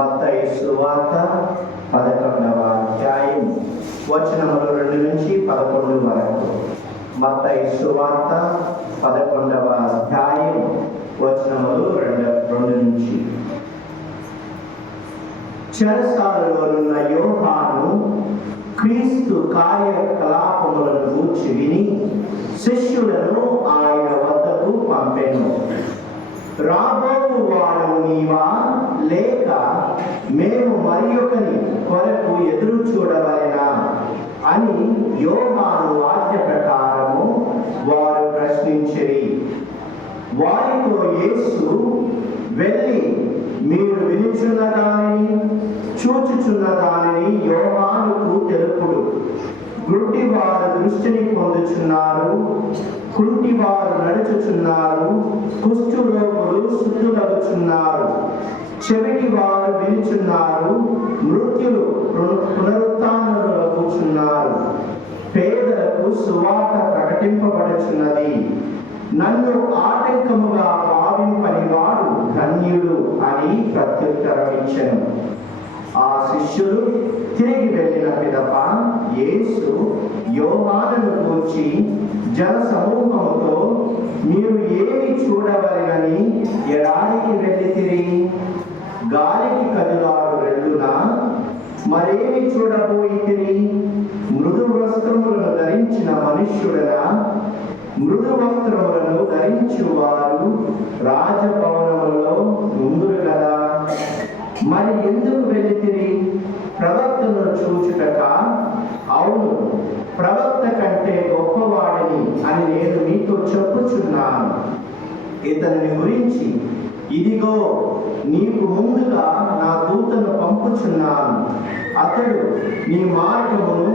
మత్తయి సువార్త 11వ అధ్యాయం వచనములు 2 నుంచి 11 వరకు. మత్తయి సువార్త 11వ అధ్యాయం వచనములు 2 నుంచి. చెరసాలలోనున్న యోహాను క్రీస్తు కార్యకలాపములను గూర్చి విని శిష్యులను ఆయన వద్దకు పంపెను. రాబోవు వాడు నీవా, లేక మేము మరి ఒకని కొరకు ఎదురు చూడవలెనా అని యోహాను ఆజ్ఞ ప్రకారము వారు ప్రశ్నించిరి. వారితో యేసు, వెళ్ళి మీరు వినుచున్న దానిని చూచుచున్న దానిని యోహానుకు తెలుపుడు. గుడ్డి వారు దృష్టిని పొందుచున్నారు, కుంటి వారు నడుచుచున్నారు, కుష్ఠరోగులు శుద్ధులవుచున్నారు, చెవిటి వారు వినుచున్నారు, మృత్యులు పునరుత్థానులవుచున్నారు, పేదలకు సువార్త ప్రకటింపబడుచున్నది. నన్ను ఆటంకముగా భావింపని వాడు ధన్యుడు అని ప్రత్యుత్తరమిచ్చెను. ఆ శిష్యులు తిరిగి వెళ్ళిన పిదప యేసు యోహానును గూర్చి జన సమూహముతో, మీరు ఏమి చూడవలెనని ఎడారికి వెళ్ళితిరి? గాలికి కదులాడు రెల్లునా? మరేమి చూడబోయితిరి? మృదు వస్త్రములను ధరించిన మనుష్యుడనా? మృదు వస్త్రములను ధరించు వారు రాజభవనములో ముందురు కదా. మరి ఎందుకు వెళ్ళితిరి? ప్రవక్తను చూచుటక? అవును, ప్రవక్త కంటే గొప్పవాడిని అని నేను మీతో చెప్పుచున్నాను. ఇతని గురించి, ఇదిగో నీకు ముందుగా నా దూతను పంపుచున్నాను, అతడు నీ మార్గమును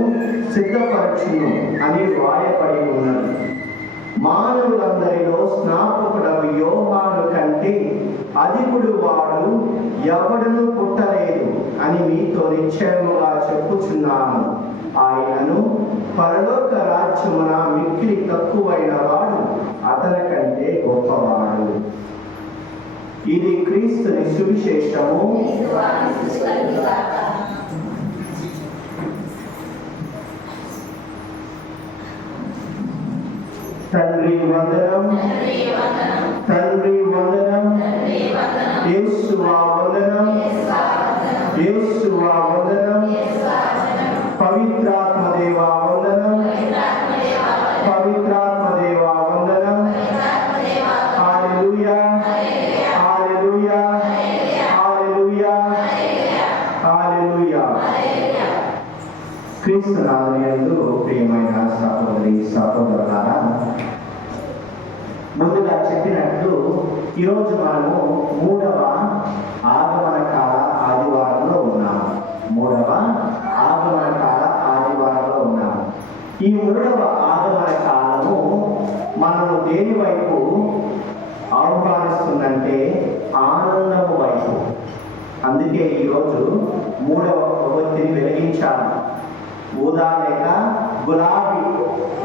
సిద్ధపరచును అని వ్రాయబడి ఉన్నది. మానవులందరిలో స్నాపకుడవు యోహాను కంటే అధికుడు వాడు ఎవడనూ పుట్టలేదు అని మీతో నిశ్చయముగా చెప్పుచున్నాను. ఆయనను పరలోక రాజ్యమున మిక్కిలి తక్కువైన వాడు అతని కంటే గొప్పవాడు. ఇది క్రీస్తుని సువిశేషము. తండ్రి వందనం, తండ్రి వందనం, యేసువా వందనం, యేసువా వందనం, పవిత్రాత్మ దేవా వందనం, పవిత్రాత్మ దేవా వందనం. హల్లెలూయా, హల్లెలూయా, హల్లెలూయా, హల్లెలూయా. క్రీస్తు నామమునందు ప్రియమైన సహోదరి సహోదరులారా, ముందుగా చెప్పినట్లు ఈరోజు మనము 3వ ఆగమన కాల ఆదివారంలో ఉన్నాము. 3వ ఆగమన కాల ఆదివారంలో ఉన్నాము. ఈ 3వ ఆగమన కాలము మనము దేని వైపు ఆహ్వానిస్తుందంటే ఆనందము వైపు. అందుకే ఈరోజు 3వ ప్రవృత్తిని వెలిగించాలి. ఊదా లేక గులాబీ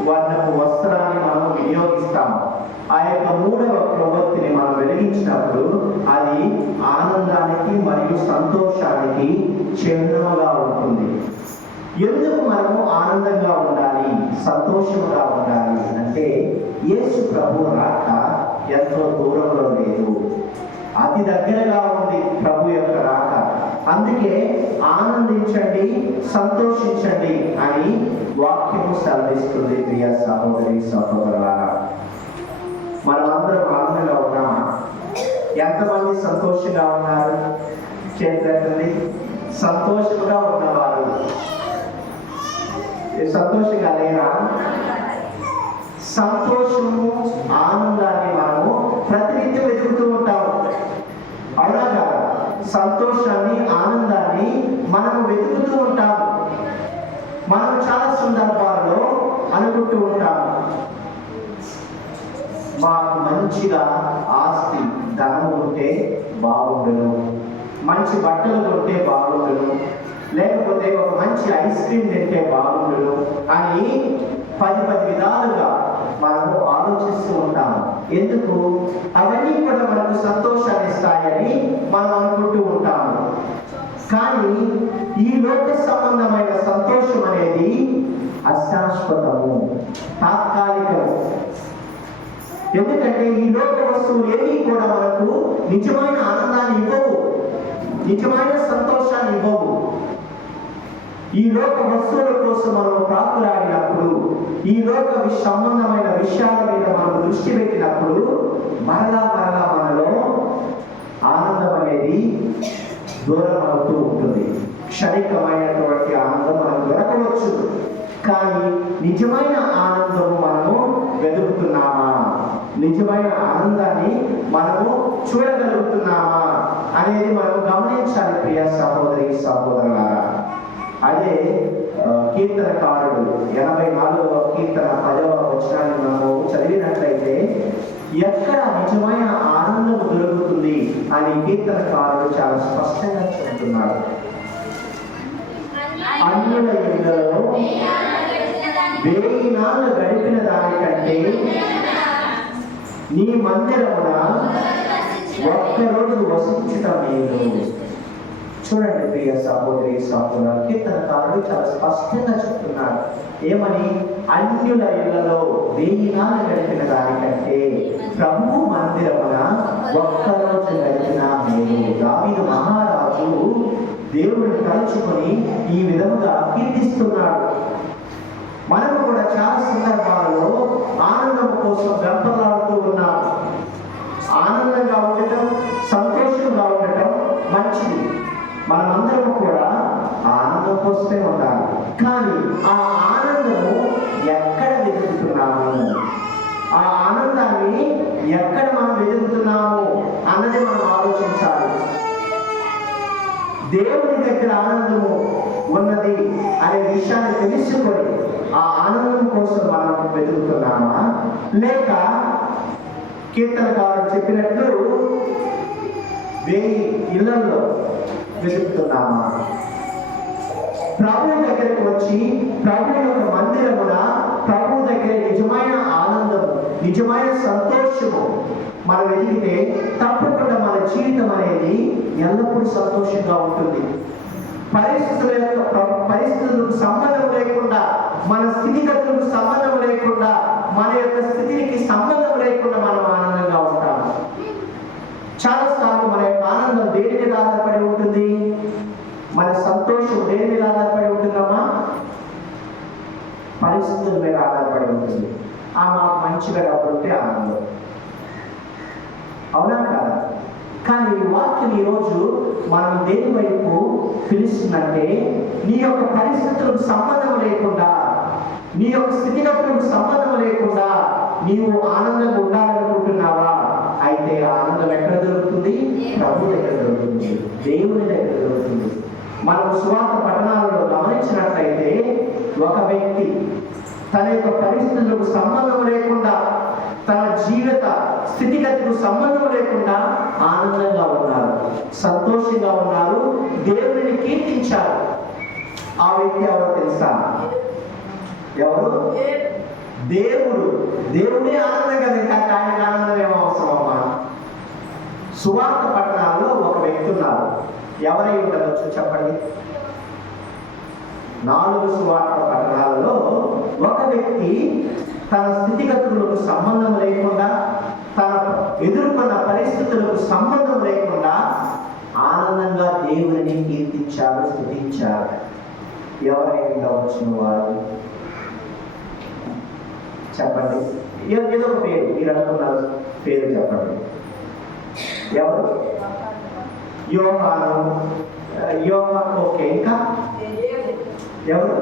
వర్ణపు వస్త్రాన్ని మనం వినియోగిస్తాము. ఆ యొక్క 3వ ప్రవృత్తిని మనం వెలిగించినప్పుడు అది ఆనందానికి మరియు సంతోషానికి చిహ్నముగా ఉంటుంది. ఎందుకు మనము ఆనందంగా ఉండాలి, సంతోషముగా ఉండాలి అంటే, యేసు ప్రభు రాక ఎంతో దూరంలో లేదు, అతి దగ్గరగా ఉంది ప్రభు యొక్క రాక. అందుకే ఆనందించండి, సంతోషించండి అని వాక్యము సెలవిస్తుంది. ప్రియ సహోదరి సహోదరులారా, మనమందరం ఆనందంగా ఉన్నామా? ఎంతమంది సంతోషంగా ఉన్నారు? చేతులెత్తండి. సంతోషంగా ఉన్నవారు. సంతోషంగా లేరా? సంతోషము, ఆనందాన్ని మనము ప్రతినిత్యం వెతుకుతూ ఉంటాము. అవునా కదా? సంతోషాన్ని, ఆనందాన్ని మనము వెతుకుతూ ఉంటాము. మనం చాలా సందర్భాల్లో అనుకుంటూ ఉంటాము, మాకు మంచిగా ఆస్తి ధనం ఉంటే బాగుండును, మంచి బట్టలు కొంటే బాగుండును, లేకపోతే ఒక మంచి ఐస్ క్రీమ్ తింటే బాగుండును అని 10 విధాలుగా మనము ఆలోచిస్తూ ఉంటాము. ఎందుకు? అవన్నీ కూడా మనకు సంతోషాన్ని ఇస్తాయని మనం అనుకుంటూ ఉంటాము. కానీ ఈ లోక సంబంధమైన సంతోషం అనేది అశాశ్వతము, తాత్కాలికము. ఎందుకంటే ఈ లోక వస్తువులు ఏవి కూడా మనకు నిజమైన ఆనందాన్ని ఇవ్వవు, నిజమైన సంతోషాన్ని ఇవ్వవు. ఈ లోక వస్తువుల కోసం మనం ప్రాకులాడినప్పుడు, ఈ లోక సంబంధమైన విషయాల మీద మనం దృష్టి పెట్టినప్పుడు మరలా మనలో ఆనందం అనేది దూరం అవుతూ ఉంటుంది. క్షణికమైనటువంటి ఆనందం మనకు దొరకవచ్చు, కానీ నిజమైన ఆనందము మనము వెతుకుతున్నామా, నిజమైన ఆనందాన్ని మనము చూడగలుగుతున్నామా అనేది మనం గమనించాలి ప్రియ సహోదరి సహోదరులారా. అదే కీర్తనకారుడు 84వ కీర్తన 10వ వచనాన్ని మనము చదివినట్లయితే ఎక్కడ నిజమైన ఆనందము దొరుకుతుంది అని కీర్తనకారుడు చాలా స్పష్టంగా చెబుతున్నాడు. అన్యుల ఇళ్లలో 1000 నాళ్ళు గడిపిన దానికంటే నీ మందిరమున ఒక్కరోజు వసించటం లేదు. చూడండి ప్రియ సహోదరి సహోదరు, కీర్తనకారుడు చాలా స్పష్టంగా చెప్తున్నాడు. ఏమని? అన్యుల ఇళ్లలో 1000 నాళ్ళు గడిపిన దానికంటే ప్రభువు మందిరమున ఒక్కరోజు గడిపిన మేలు. దావీదు మహారాజు దేవుడిని తలుచుకొని ఈ విధముగా కీర్తిస్తున్నాడు. మనము కూడా చాలా సందర్భాలలో ఆనందం కోసం వెంపలాడుతూ ఉన్నాము. ఆనందంగా ఉండటం, సంతోషంగా ఉండటం మంచిది. మనమందరము కూడా ఆనందం కోసమే ఉండాలి. కానీ ఆ ఆనందము ఎక్కడ వెతుకుతున్నాము, ఆ ఆనందాన్ని ఎక్కడ మనం వెతుకుతున్నాము అన్నది మనం ఆలోచించాలి. దేవుని దగ్గర ఆనందము ఉన్నది అనే విషయాన్ని తెలుసుకొని ఆ ఆనందం కోసం మనం వెతుకుతున్నామా, లేక కీర్తనకారుడు చెప్పినట్లు 1000 ఇళ్లలో వెతుకుతున్నామా? ప్రభు దగ్గరకు వచ్చి ప్రభు యొక్క మందిరమున ప్రభు దగ్గర నిజమైన ఆనందం, నిజమైన సంతోషము మనం వెతికితే తప్పకుండా మన జీవితం అనేది ఎల్లప్పుడూ సంతోషంగా ఉంటుంది. పరిస్థితులకు సంబంధం లేకుండా, మన స్థితిగతులకు సంబంధం లేకుండా, మన యొక్క స్థితికి సంబంధం లేకుండా మనం ఆనందంగా ఉంటాము. చాలాసార్లు మన యొక్క ఆనందం దేని మీద ఆధారపడి ఉంటుంది? మన సంతోషం దేని మీద ఆధారపడి ఉంటుందమ్మా? పరిస్థితుల మీద ఆధారపడి ఉంటుంది. మాకు మంచిగా కాబట్టి ఆనందం, అవునా కాదా? కానీ ఈ వాక్యం ఈరోజు మనం దేని వైపు పిలుస్తుందంటే, నీ యొక్క పరిస్థితులకు సంబంధం లేకుండా, నీ యొక్క స్థితిగతులకు సంబంధం లేకుండా నీవు ఆనందంగా ఉండాలనుకుంటున్నావా? అయితే ఆనందం ఎక్కడ దొరుకుతుంది? ప్రభు దగ్గర దొరుకుతుంది, దేవుని దగ్గర దొరుకుతుంది. మనం సువార్త పట్టణాలలో గమనించినట్లయితే ఒక వ్యక్తి తన యొక్క పరిస్థితులకు సంబంధం లేకుండా, తన జీవిత స్థితిగతికి సంబంధం లేకుండా ఆనందంగా ఉన్నారు, సంతోషంగా ఉన్నారు, దేవుడిని కీర్తించారు. ఆ వ్యక్తి ఎవరో తెలుసా? ఎవరు? దేవుడు. దేవుడే ఆనందం కదా, ఇంకా ఆయనకు ఆనందం ఏమో అవసరమమ్మా? సువార్త పట్టణాల్లో ఒక వ్యక్తి ఉన్నారు. ఎవరై ఉండవచ్చు చెప్పండి? 4 సువార్త పట్టణాలలో ఒక వ్యక్తి తన స్థితిగతులకు సంబంధం లేకుండా, తన ఎదుర్కొన్న పరిస్థితులకు సంబంధం లేకుండా ఆనందంగా దేవుడిని కీర్తించారు, స్తుతించారు. ఎవరై ఉండవచ్చు వారు? చెప్పండి. ఏదో ఒక పేరు, మీరు అనుకున్న పేరు చెప్పండి. ఎవరు? యోహాను. ఓకే, ఇంకా ఎవరు?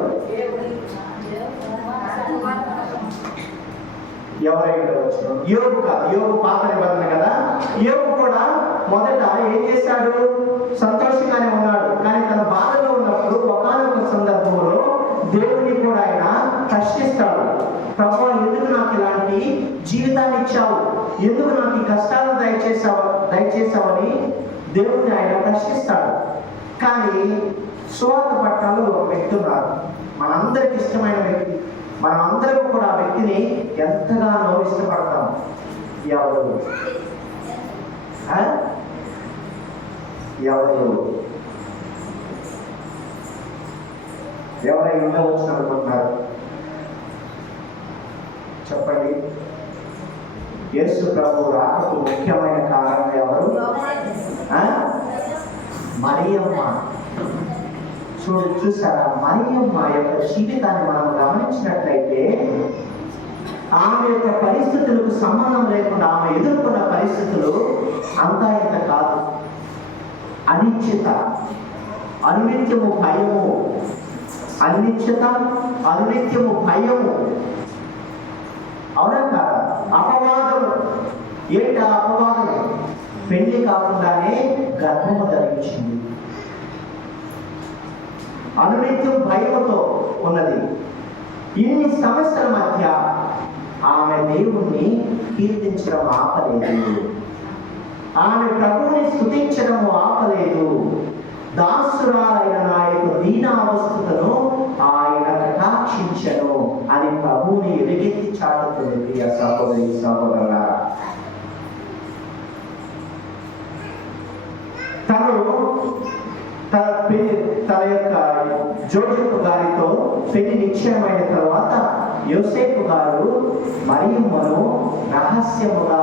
ఎవరై ఉండవచ్చు? యోబు కాదు, యోబు పాత నిబంధన కదా. యోబు కూడా మొదట ఏం చేశాడు? సంతోషంగానే ఉన్నాడు. కానీ తన బాధలో ఉన్నప్పుడు ఒకానొక సందర్భంలో దేవుడిని కూడా ఆయన ప్రశ్నిస్తాడు. ప్రభువా, ఎందుకు నాకు ఇలాంటి జీవితాన్ని ఇచ్చావు, ఎందుకు నాకు ఈ కష్టాలను దయచేసావని దేవుడిని ఆయన ప్రశ్నిస్తాడు. కానీ సువార్త పట్టణంలో ఒక వ్యక్తి ఉన్నారు, మనందరికి ఇష్టమైన వ్యక్తి. మనం అందరం కూడా ఆ వ్యక్తిని ఎంతగానో ఇష్టపడతాం. ఎవరు? ఎవరు? ఎవరై ఉండవచ్చు అనుకుంటున్నారు? చెప్పండి. యేసు ప్రభు రాకకు ముఖ్యమైన కారణం ఎవరు? మరియమ్మ. చూసారా, మరియమ్మ యొక్క జీవితాన్ని మనం గమనించినట్లయితే ఆమె యొక్క పరిస్థితులకు సంబంధం లేకుండా ఆమె ఎదుర్కొన్న పరిస్థితులు అంతా ఇంత కాదు. అనిశ్చిత, అనునిత్యము భయము, అనిశ్చిత, అనునిత్యము భయము. అవునా కాదా? అపవాదము. ఏంటి అపవాదం? పెళ్లి కాకుండానే గర్భము ధరించింది. అనునిత్యం భయముతో ఉన్నది. ఇన్ని సమస్యల మధ్య ఆమె దేవుణ్ణి కీర్తించడం ఆపలేదు. ఆమె ప్రభువుని స్తుతించడం ఆపలేదు. దాసురాలైన నా యొక్క దీనావస్థను ఆయన కటాక్షించను అని ప్రభువుని ఎలుగెత్తి చాటుతుంది. ప్రియ సహోదరి సహోదరులారా, తన యొక్క జోజెఫ్ గారితో పెళ్లి నిశ్చయమైన తర్వాత యోసేపు గారు మరియమ్మను రహస్యముగా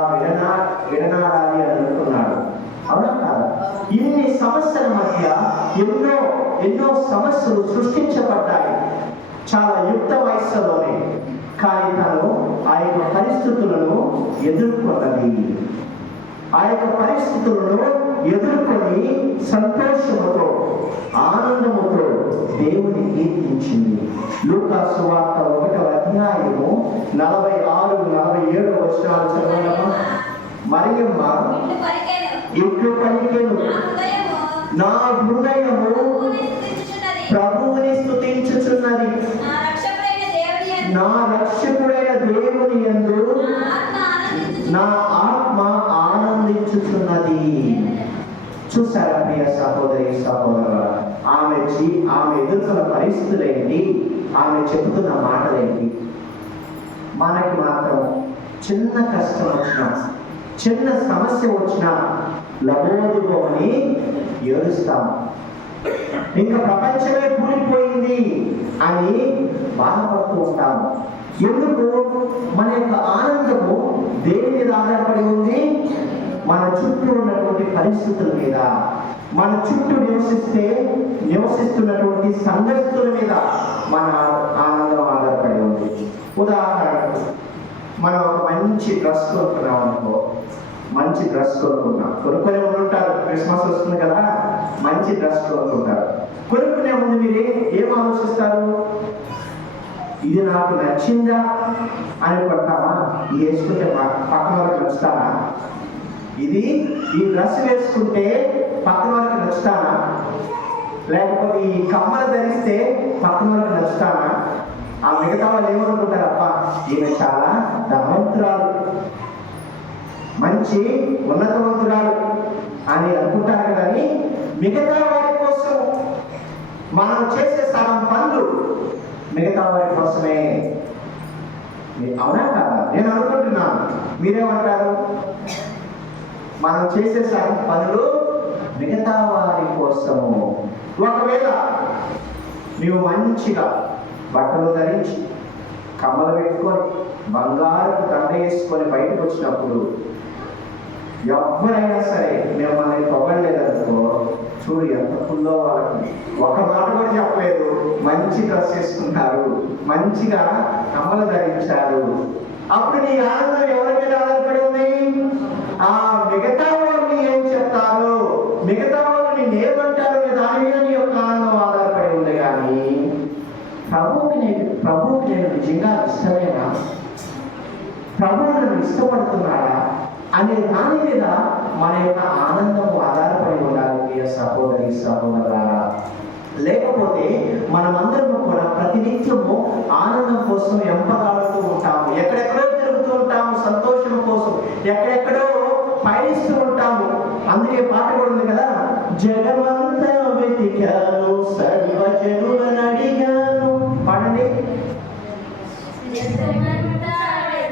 విడనాడాలి అని అనుకున్నాడు. అవునా కాదా? ఇన్ని సమస్యల మధ్య ఎన్నో సమస్యలు సృష్టించబడ్డాయి చాలా యుక్త వయస్సులోనే. కానీ తను ఆ యొక్క పరిస్థితులను ఎదుర్కొన్నది. ఆ యొక్క పరిస్థితులను ఎదుర్కొని సంతోషముతో ఆనందముతో దేవుని కీర్తించింది. లూకా సువార్త 1వ అధ్యాయము 46-47 వచనాలు చదవగలమా? మరియమ్మ ఇట్లు పలికెను, నా హృదయము ప్రభువుని స్తుతించుచున్నది, నా రక్షకుడైన దేవుని యందు నా ఆత్మ ఆనందించుచున్నది. చూసారా ప్రియ సహోదరి సహోదరుల, ఆమె ఎదుర్కొన్న పరిస్థితులేంటి, ఆమె చెబుతున్న మాటలేంటి? మనకి మాత్రం చిన్న కష్టం వచ్చినా, చిన్న సమస్య వచ్చినా లబోదిబోని ఏడుస్తాము. ఇంకా ప్రపంచమే కూలిపోయింది అని బాధపడుతూ ఉంటాము. ఎందుకు? మన యొక్క ఆనందము దేని మీద ఆధారపడి ఉంది? మన చుట్టూ ఉన్నటువంటి పరిస్థితుల మీద, మన చుట్టూ నివసిస్తున్నటువంటి సంఘస్థుల మీద మన ఆనందం ఆధారపడి ఉంది. ఉదాహరణకు మనం ఒక మంచి డ్రెస్ కొనుక్కున్నాం అనుకో, మంచి డ్రెస్ కొనుక్కునే ముందు ఉంటారు. క్రిస్మస్ వస్తుంది కదా, మంచి డ్రెస్ కొనుక్కుంటారు. కొనుక్కునే ముందు మీరు ఏం ఆలోచిస్తారు? ఇది నాకు నచ్చిందా అని కొట్టామా? ఇది వేసుకుంటే పక్కన వాళ్ళకి నచ్చుతానా? ఈ డ్రెస్ వేసుకుంటే పక్కన వాళ్ళకి నచ్చుతానా? లేకపోతే ఈ కమ్మలు ధరిస్తే పక్కన వాళ్ళకి నచ్చుతానా? ఆ మిగతా వాళ్ళు ఏమనుకుంటారు? అబ్బా, ఈమె చాలా ధనవంతురాలు, మంచి ఉన్నతవంతురాలు అని అనుకుంటారు. కానీ మిగతా వారి కోసం మనం చేసే సగం పనులు మిగతా వారి కోసమే. అవునా కాదా? నేను అనుకుంటున్నాను, మీరేమంటారు? మనం చేసే సగం పనులు మిగతా వారి కోసము. ఒకవేళ నీవు మంచిగా బట్టలు ధరించి, కమ్మలు పెట్టుకొని, బంగారు దండ వేసుకొని బయటకు వచ్చినప్పుడు ఎవరైనా సరే మిమ్మల్ని పొగడలేదనుకో, చూడు ఎంత ఫుల్లో వాళ్ళకి ఒక మాట కూడా చెప్పలేదు, మంచి డ్రెస్ వేసుకుంటారు, మంచిగా కమ్మలు ధరించారు. అప్పుడు నీ ఆనందం ఎవరి మీద ఆధారపడి ఉంది? ఆ మిగతా వాళ్ళు ఏం చెప్తారు, మిగతా వాళ్ళు నేను ఏమంటారు, దాని మీద నీ యొక్క ఆనందం ఆధారపడి ఉంది. కానీ ప్రభువుకి నేను నిజంగా ఇష్టమేనా, ప్రభువు నన్ను ఇష్టపడుతున్నాడా అనే దాని మీద మన యొక్క ఆనందము ఆధారపడి ఉండాలి ప్రియ సహోదరి సహోదరులారా. లేకపోతే మనమందరం కూడా ప్రతినిత్యము ఆనందం కోసం ఎంపగాడుతూ ఉంటాము, ఎక్కడెక్కడో తిరుగుతూ ఉంటాము, సంతోషం కోసం ఎక్కడెక్కడో పయనిస్తూ ఉంటాము. అందుకే పాట కూడా ఉంది కదా, జగమంతా వెతికాను సర్వజనులను అడిగాను. పాడండి.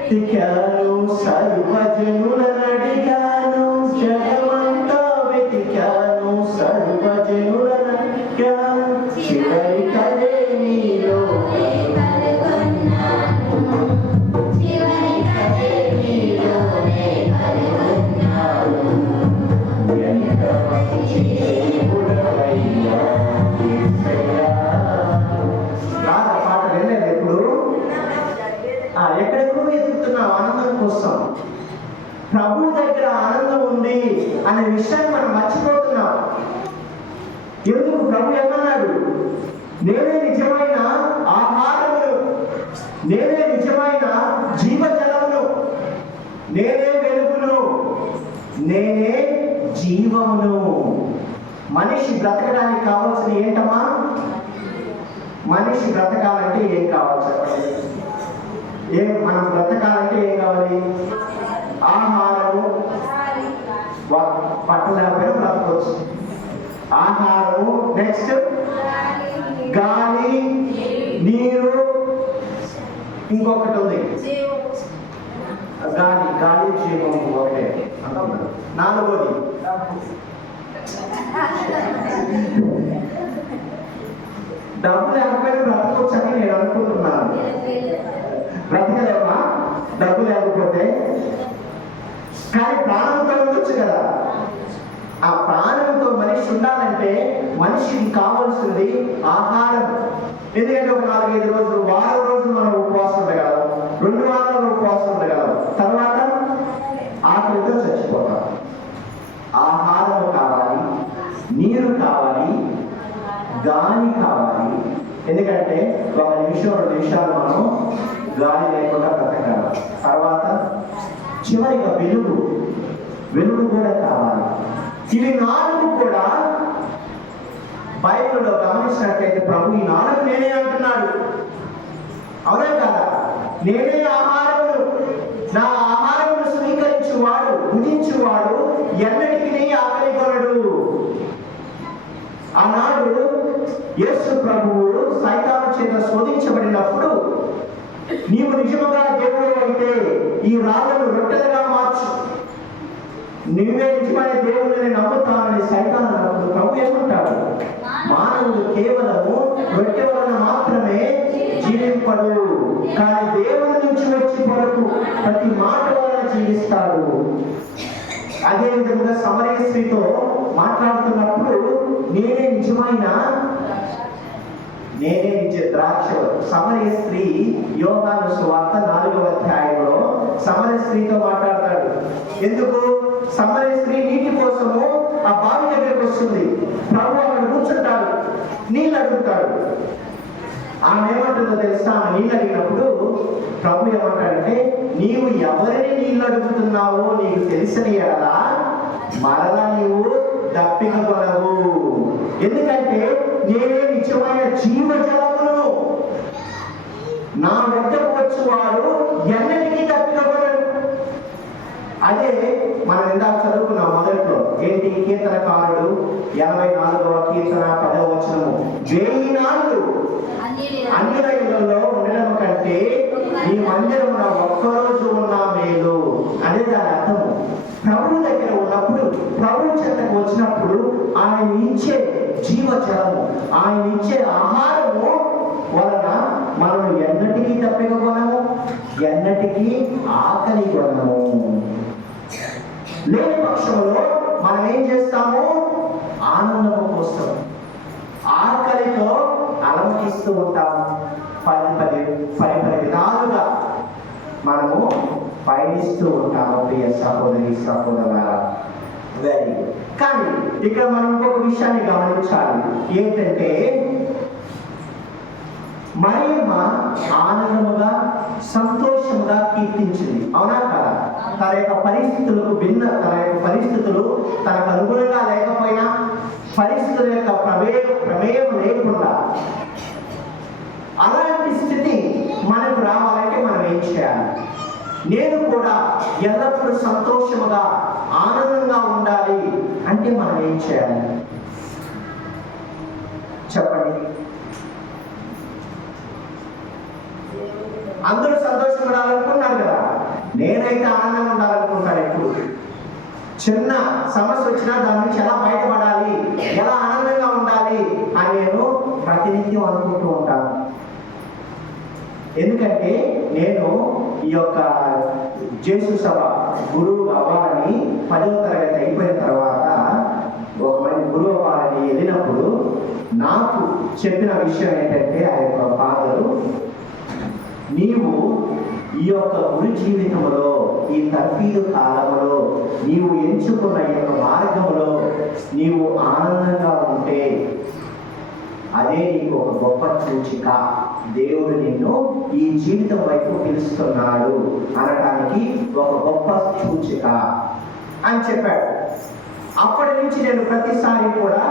వెతికాను సర్వజనులను అడిగాను, జగమంతా వెతికాను సర్వజనులను అడిగాను, చివరికదే నీ అనే విషయాన్ని మనం మర్చిపోతున్నాం. ఎందుకు? ప్రభు ఏమన్నాడు? నేనే నిజమైన ఆహారమును, నేనే నిజమైన జీవజలమును, నేనే వెలుగును, నేనే జీవమును. మనిషి బ్రతకడానికి కావాల్సిన ఏంటమ్మా? మనిషి బ్రతకాలంటే ఏం కావాలి చెప్పండి? మనం బ్రతకాలంటే ఏం కావాలి? ఆహారము. పట్టలేకపోయినా బ్రతకొచ్చు. ఆహారము, నెక్స్ట్ గాలి, నీరు, ఇంకొకటి ఉంది గాలి జీవము ఒకటే. నాలుగోది డబ్బు లేకపోయినా బ్రతకొచ్చని నేను అనుకుంటున్నాను. బ్రతకలేమా డబ్బు లేకపోతే? కానీ ప్రాణంతో ఉండొచ్చు కదా. ఆ ప్రాణంతో మనిషి ఉండాలంటే మనిషికి కావాల్సింది ఆహారం. ఎందుకంటే ఒక 4-5 రోజులు, వారం రోజులు మనం ఉపవాసం ఉండగలం, 2 వారాలు ఉపవాసం ఉండగలం, తర్వాత ఆకలితో చచ్చిపోతాం. ఆహారం కావాలి, నీరు కావాలి, గాలి కావాలి. ఎందుకంటే 1 నిమిషం 2 నిమిషాలు మనం గాలి లేకుండా బ్రతకాలి. తర్వాత చివరిగా వెలుగు కూడా కావాలి. ఇవి 4 కూడా బైబిల్లో గమనించినట్లయితే ప్రభు ఈ 4 నేనే అంటున్నాడు. అవునా కదా? నేనే ఆహారమును, నా ఆహారమును స్వీకరించువాడు, భుజించువాడు ఎన్నటికీ ఆకలి కొనడు. ఆనాడు యేసు ప్రభువు సైతాను చేత శోధించబడినప్పుడు, నీవు నిజముగా దేవుడు అయితే ఈ రాళ్ళను రొట్టెలుగా మార్చు, నీవే నిజమైన దేవుడిని నమ్ముతానని సైతాను అన్నప్పుడు ప్రభు ఏమంటాడు? మానవుడు కేవలము రొట్టె వలన మాత్రమే జీవింపడు, కానీ దేవుని నుంచి వచ్చి వరకు ప్రతి మాట వలన జీవిస్తాడు. అదే విధంగా సమరయ స్త్రీతో మాట్లాడుతున్నప్పుడు నేనే నిజ ద్రాక్ష. సమరయ స్త్రీ యోహాను సువార్త 4వ అధ్యాయంలో సమరయ స్త్రీతో మాట్లాడతాడు. ఎందుకు? సమరయ స్త్రీ నీటి కోసము ఆ బావి దగ్గరికి వస్తుంది. ప్రభు అక్కడ కూర్చుంటాడు, నీళ్ళు అడుగుతాడు. ఆమె ఏమంటుందో తెలుసా? ఆమె నీళ్ళు అడిగినప్పుడు ప్రభు ఏమంటాడంటే, నీవు ఎవరిని నీళ్ళు అడుగుతున్నావో నీకు తెలిసిన ఎడల మరలా నీవు దప్పిక కొనవు. ఎందుకంటే నేనే నిజమైన జీవజలమును, నా వద్దకు వచ్చేవాడు ఎన్నటికీ దప్పిక కొనడు. అదే మనం ఇందాక చదువుకున్నాం మొదట్లో. ఏంటి? కీర్తనకారుడు 84వ కీర్తన 10వ వచనము, 1000 నాళ్ళు అన్యుల ఇళ్లలో ఉండడం కంటే ఈ మందిరమున ఒక్కరోజు ఉన్న మేలు అనే దాని అర్థము. ప్రభువు దగ్గర ఉన్నప్పుడు, ప్రభు చెంతకు వచ్చినప్పుడు ఆయన ఇచ్చే జీవజలము, ఆయన ఇచ్చే ఆహారము వలన మనం ఎన్నటికీ తప్పిక కొనము, ఎన్నటికీ ఆకలి కొనము. లేని పక్షంలో మనం ఏం చేస్తాము? ఆనందము కోసం ఆకలితో అలమటిస్తూ ఉంటాము. 10 విధాలుగా మనము పయనిస్తూ ఉంటాము. ప్రియ సహోదరి సహోదరులారా, వెరీ గుడ్. కానీ ఇక్కడ మనం ఇంకొక విషయాన్ని గమనించాలి. ఏంటంటే మరియమ్మ ఆనందముగా సంతోషముగా కీర్తించింది. అవునా కదా? తన యొక్క పరిస్థితులు తనకు అనుగుణంగా లేకపోయినా, పరిస్థితుల యొక్క ప్రమేయం లేకుండా, అలాంటి స్థితి మనకు రావాలంటే మనం ఏం చేయాలి? నేను కూడా ఎల్లప్పుడూ సంతోషముగా ఆనందంగా ఉండాలి అంటే మనం ఏం చేయాలి చెప్పండి? అందరూ సంతోషంగా ఉండాలనుకున్నారు కదా. నేనైతే ఆనందంగా ఉండాలనుకుంటాను. ఎప్పుడు చిన్న సమస్య వచ్చినా దాని నుంచి ఎలా బయటపడాలి, ఎలా ఆనందంగా ఉండాలి అని నేను ప్రతినిత్యం అనుకుంటూ ఉంటాను. ఎందుకంటే నేను ఈ యొక్క జేసు సభ గురువు అవ్వాలని 10వ తరగతి అయిపోయిన తర్వాత ఒక మంది గురువు అవ్వాలని వెళ్ళినప్పుడు నాకు చెప్పిన విషయం ఏంటంటే, ఆ యొక్క ఫాదరు, నీవు ఈ యొక్క గురు జీవితంలో ఈ తర్ఫీదు కాలంలో నీవు ఎంచుకున్న ఈ యొక్క మార్గంలో నీవు ఆనందంగా ఉంటే అదే నీకు ఒక గొప్ప సూచిక. దేవుడు నిన్ను ఈ జీవితం వైపు పిలుస్తున్నాడు అనడానికి ఒక గొప్ప సూచిక అని చెప్పాడు. అప్పటి నుంచి నేను ప్రతిసారి కూడా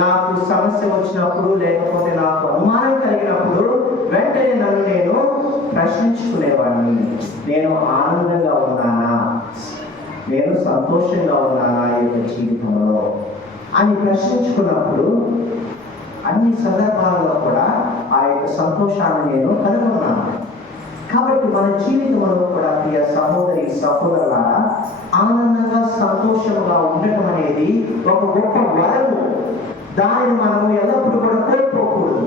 నాకు సమస్య వచ్చినప్పుడు, లేకపోతే నాకు అనుమానం కలిగినప్పుడు వెంటనే నన్ను నేను ప్రశ్నించుకునేవాడిని. నేను ఆనందంగా ఉన్నానా, నేను సంతోషంగా ఉన్నానా ఈ యొక్క జీవితంలో అని ప్రశ్నించుకున్నప్పుడు అన్ని సందర్భాల్లో కూడా ఆ యొక్క సంతోషాన్ని నేను కనుగొన్నాను. కాబట్టి మన జీవితంలో కూడా ప్రియ సహోదరి సహోదరులారా, ఆనందంగా సంతోషంగా ఉండటం అనేది ఒక గొప్ప వరము. దానిని మనం ఎల్లప్పుడూ కూడా కోల్పోకూడదు.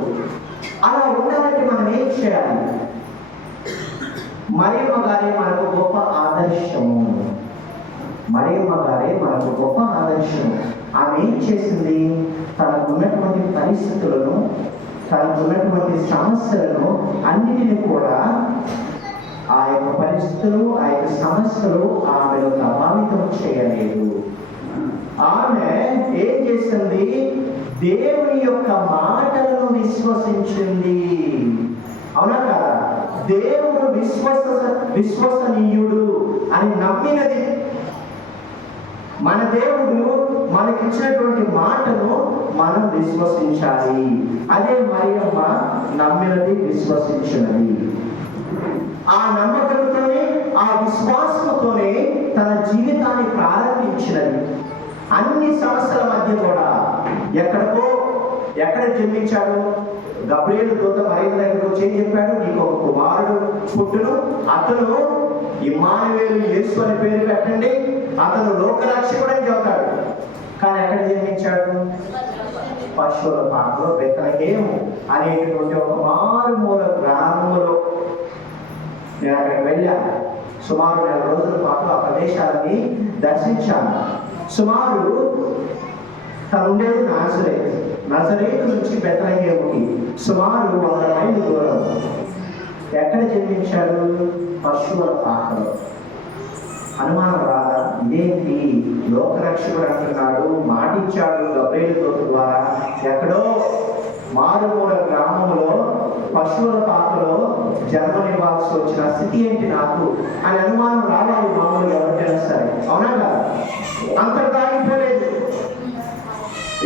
అలా ఉండాలంటే మనం ఏం చేయాలి? మరియమ్మ గారే మనకు గొప్ప ఆదర్శము. మరియమ్మ గారే మనకు గొప్ప ఆదర్శము. ఆమె ఏం చేసింది? తనకున్నటువంటి పరిస్థితులను, తనకున్నటువంటి సమస్యలను అన్నిటిని కూడా ఆ యొక్క పరిస్థితులు, ఆ యొక్క సమస్యలు ఆమెను ప్రభావితం చేయలేదు. ఆమె ఏం చేసింది? దేవుని యొక్క మాటలను విశ్వసించింది. అవునా కదా? దేవుడు విశ్వసనీయుడు అని నమ్మినది. మన దేవుడు మనకిచ్చినటువంటి మాటను మనం విశ్వసించాలి. అదే మరియమ్మ నమ్మినది, విశ్వసించినది. ఆ నమ్మకంతోనే, ఆ విశ్వాసంతోనే తన జీవితాన్ని ప్రారంభించినది. అన్ని సమస్యల మధ్య కూడా ఎక్కడ జన్మించాడు? గబ్రియేలు దూత మరియమ్మ దగ్గరకు వచ్చి ఏం చెప్పాడు? నీకు ఒక కుమారుడు పుట్టును, అతను ఇమ్మానుయేలు, యేసు అని పేరు పెట్టండి, అతను లోకరక్షకుడు అని చెబుతాడు. కానీ ఎక్కడ జన్మించాడు? పశువుల పాకలో బెత్లెహేము అనేటువంటి ఒక మారుమూల గ్రామంలో. నేను అక్కడికి వెళ్ళాను. సుమారు 4 రోజుల పాటు ఆ ప్రదేశాలని దర్శించాను. సుమారు తను ఉండేది నజరేతు నుంచి బెత్లెహేముకి సుమారు 100 మైళ్ళు దూరం. ఎక్కడ జన్మించాడు? పశువుల పాకలో. అనుమానం రాదా? ఇదేంటి లోకరక్షకుడు అంటున్నాడు, మాటిచ్చాడు గబ్రియేలు దూత ద్వారా, ఎక్కడో మారుమూల గ్రామంలో పశువుల పాకలో జన్మనివ్వాల్సి వచ్చిన స్థితి ఏంటి నాకు అని అనుమానం రావాలి మామూలుగా ఎవరికైనా సరే. అవునా కదా? అంతటా ఆగిపోలేదు.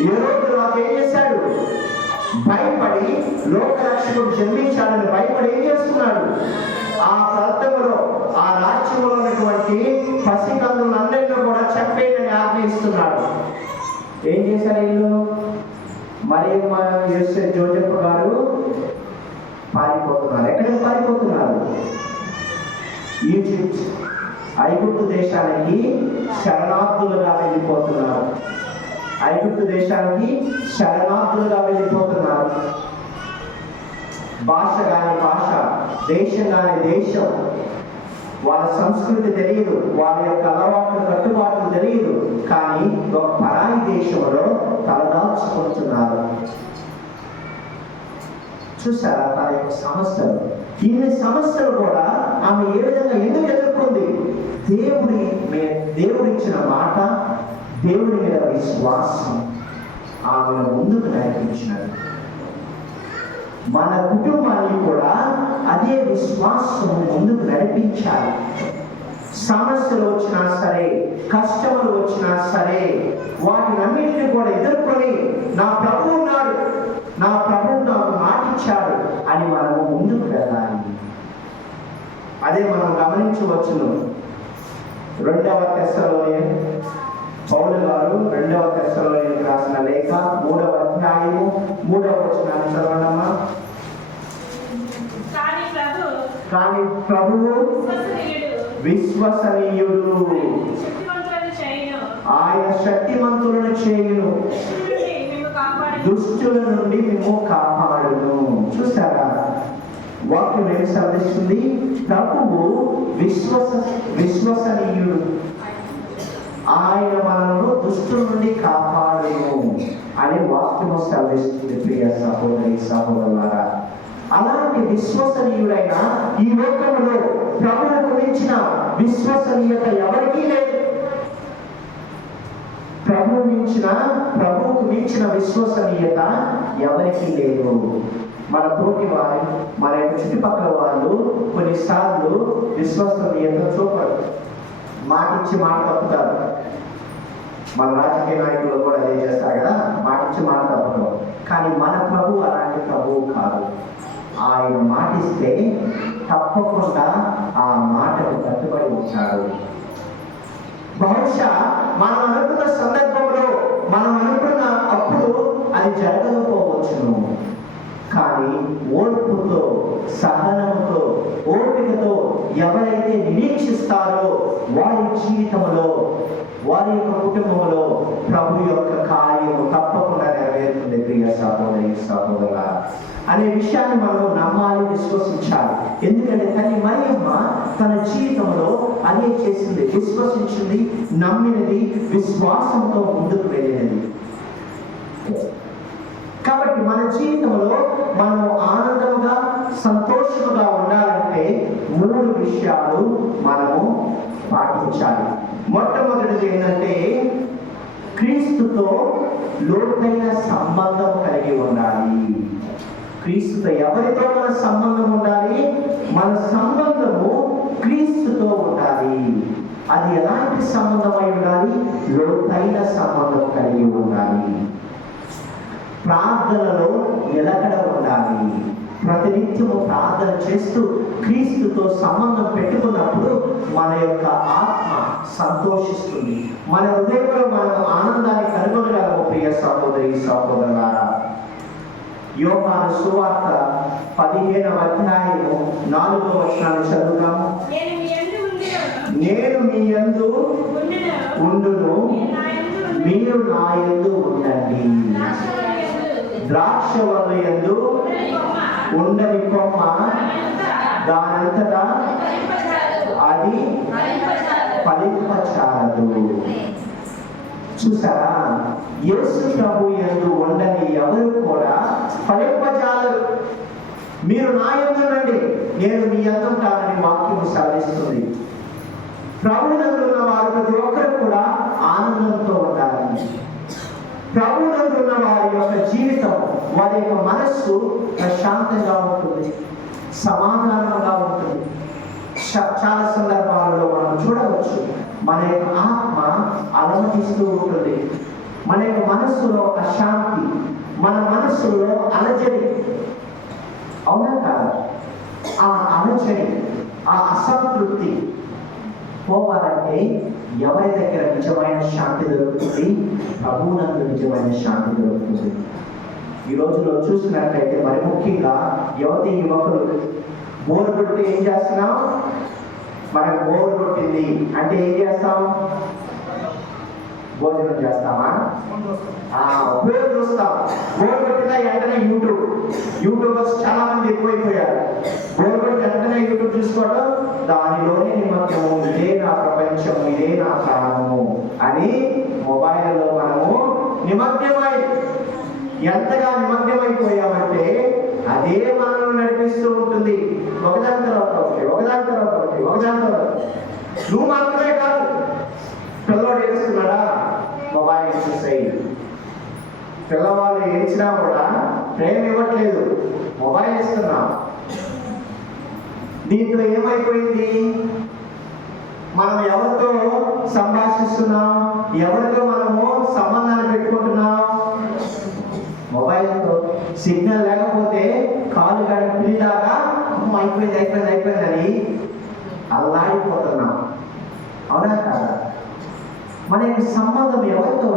ఏ రోజు నాకేం చేశాడు? భయపడి, లోకరక్షకుడు జన్మించాలని భయపడి ఏం చేస్తున్నాడు? ఆ ప్రాంతంలో, ఆ రాజ్యంలో ఉన్నటువంటి పసికందులందరినీ కూడా చంపేయని ఆజ్ఞయిస్తున్నాడు. ఏం చేశారు వీళ్ళు? మరియమ్మ, యోసేపు, జోసెఫ్ గారు పారిపోతున్నారు. ఎక్కడికి పారిపోతున్నారు? ఈజిప్ట్, ఐగుప్తు దేశానికి శరణార్థులుగా వెళ్ళిపోతున్నారు. ఐగుప్తు దేశానికి శరణార్థులుగా వెళ్ళిపోతున్నారు. భాష కాని భాష, దేశం కాని దేశం, వాళ్ళ సంస్కృతి తెలియదు, వాళ్ళ యొక్క అలవాట్లు, కట్టుబాట్లు తెలియదు. కానీ ఒక పరాయి దేశంలో తలదాల్చుకుంటున్నారు. చూసారా తన యొక్క సమస్యలు? ఇన్ని సమస్యలు కూడా ఆమె ఏ విధంగా ఎందుకు ఎదుర్కొంది? దేవుడు ఇచ్చిన మాట, దేవుడి మీద విశ్వాసం ఆమెను ముందుకు నడిపించినది. మన కుటుంబాన్ని కూడా అదే విశ్వాసం ముందుకు నడిపించాలి. సమస్యలు వచ్చినా సరే, కష్టములు వచ్చినా సరే, వాటినన్నింటినీ కూడా ఎదుర్కొని నా ప్రభువు ఉన్నాడు, నా ప్రభువు నాకు మాటిచ్చాడు అని మనము ముందుకు వెళ్ళాలి. అదే మనం గమనించవచ్చును. 2వ తెస్సలోనియ పౌలు గారు 2వ తెస్సలోనియకు రాసిన లేఖ 3వ అధ్యాయము 3వ వచనాన్ని చదవండమ్మా. కానీ ప్రభువు విశ్వసనీయుడు, ఆయన శక్తిమంతులను చేయును, దుష్టుల నుండి మేము కాపాడును. చూసారా వాక్యం ఏమి సాధిస్తుంది? ప్రభువు విశ్వసనీయుడు, ఆయన మనను దుష్టుల నుండి కాపాడును అనే వాక్యము సాధిస్తుంది. ప్రియ సహోదరి సహోదరులారా, అలాంటి విశ్వసనీయుడైన ఈ లోకంలో ప్రభువుకు మించిన విశ్వసనీయత ఎవరికీ లేదు. ప్రభువుకు మించిన విశ్వసనీయత ఎవరికీ లేదు. మన తోటి వారి, మన యొక్క చుట్టుపక్కల వాళ్ళు కొన్నిసార్లు విశ్వసనీయత చూపరు, మాటిచ్చి మాట తప్పుతారు. మన రాజకీయ నాయకులు కూడా అదే చేస్తారు కదా, మాటిచ్చి మాట తప్పడం. కానీ మన ప్రభు అలాంటి ప్రభువు కాదు. ఆయన మాటిస్తే తప్పకుండా ఆ మాటకు కట్టుబడి ఉంటాడు. బహుశా మనం అనుకున్న సందర్భంలో, మనం అనుకున్న అప్పుడు అది జరగకపోవచ్చును. కానీ ఓర్పుతో, సహనంతో, ఓపికతో ఎవరైతే నిరీక్షిస్తారో వారి జీవితంలో, వారి యొక్క కుటుంబంలో ప్రభు యొక్క కార్యము తప్పకుండా నెరవేరుతుంది. ప్రియ సహోదరి సహోదరుల అనే విషయాన్ని మనం నమ్మాలి, విశ్వసించాలి. ఎందుకంటే తల్లి మరియమ్మ తన జీవితంలో అదే చేసింది, విశ్వసించింది, నమ్మినది, విశ్వాసంతో ముందుకు వెళ్ళినది. కాబట్టి మన జీవితంలో మనం ఆనందంగా, సంతోషంగా ఉండాలంటే 3 విషయాలు మనము పాటించాలి. మొట్టమొదటిది ఏంటంటే క్రీస్తుతో లోతైన సంబంధం కలిగి ఉండాలి. క్రీస్తుతో ఎవరితో మన సంబంధం ఉండాలి? మన సంబంధము క్రీస్తుతో ఉండాలి. అది ఎలాంటి సంబంధం అయి ఉండాలి? లోతైన సంబంధం కలిగి ఉండాలి. ప్రార్థనలో నిలకడ ఉండాలి. ప్రతినిత్యము ప్రార్థన చేస్తూ క్రీస్తుతో సంబంధం పెట్టుకున్నప్పుడు మన యొక్క ఆత్మ సంతోషిస్తుంది. మన హృదయంలో మనం ఆనందాన్ని కనుగొనగలము. ప్రియ సహోదరి సహోదరులారా, యోహాను సువార్త 15వ అధ్యాయము 4వ వచనాన్ని చదువుతాము. నేను మీ యందు ఉండును, మీరు నా యందు ఉండండి. ద్రాక్షవల్లి యందు ఉండని కొమ్మ దానంతటా అది ఫలింపచాలదు. చూసారా, యేసు ప్రభు యందు ఉండని ఎవరు కూడా ఫలింపజాలరు. మీరు నా యందు ఉండండి, నేను మీ యందు ఉంటానని వాక్యము సెలవిస్తుంది. ప్రభువునందు ఉన్న వారు ప్రతి ఒక్కరు కూడా ఆనందంతో ఉండాలి. ప్రభువునందు ఉన్న వారి యొక్క జీవితం, వారి యొక్క మనస్సు ప్రశాంతంగా ఉంటుంది, సమాధానంగా ఉంటుంది. చాలా సందర్భాలలో మనం చూడవచ్చు, మన యొక్క ఆత్మ అలమటిస్తూ ఉంటుంది. మన యొక్క మనస్సులో అశాంతి, మన మనస్సులో అలజడి, అవునా కాదు? ఆ అలజడి, ఆ అసంతృప్తి పోవాలంటే ఎవరి దగ్గర నిజమైన శాంతి దొరుకుతుంది? ప్రభువునందు నిజమైన శాంతి దొరుకుతుంది. ఈ రోజులో చూసినట్లయితే మరి ముఖ్యంగా యువతి యువకులు బోరు కొట్టి ఏం చేస్తున్నాం? మనకు బోరు కొట్టింది అంటే ఏం చేస్తాం? భోజనం చేస్తామా? బోర్ చూస్తాం. బోర్ కొట్టిన వెంటనే యూట్యూబర్స్ చాలా మంది ఎక్కువైపోయారు. బోర్ కొట్టి వెంటనే యూట్యూబ్ చూసుకోవడం, దానిలోనే నిమగ్నము, ఇదే నా ప్రపంచం, ఇదే నా ప్రాణము అని మొబైల్లో మనము నిమగ్నమై, ఎంతగా నిమగ్నమైపోయామంటే అదే మనల్ని నడిపిస్తూ ఉంటుంది. ఒకదాని తర్వాత ఒకటి, ఒకదాని తర్వాత ఒకటి, ఒకదాని తర్వాత. నువ్వు మాత్రమే కాదు, పిల్లవాడు ఏడుస్తున్నాడా? మొబైల్ చూసేయి. పిల్లవాళ్ళు ఏడ్చినా కూడా ప్రేమ ఇవ్వట్లేదు, మొబైల్ ఇస్తున్నాం. దీంట్లో ఏమైపోయింది? మనం ఎవరితో సంభాషిస్తున్నాం, ఎవరితో మనము సంబంధాన్ని పెట్టుకుంటున్నాం? మొబైల్తో. సిగ్నల్ లేకపోతే కాలు గడ పిల్లిలాగా అయిపోయింది అయిపోయింది అయిపోయిందని అల్లాడిపోతున్నాం. అవునా కాదా? మన యొక్క సంబంధం ఎవరితో?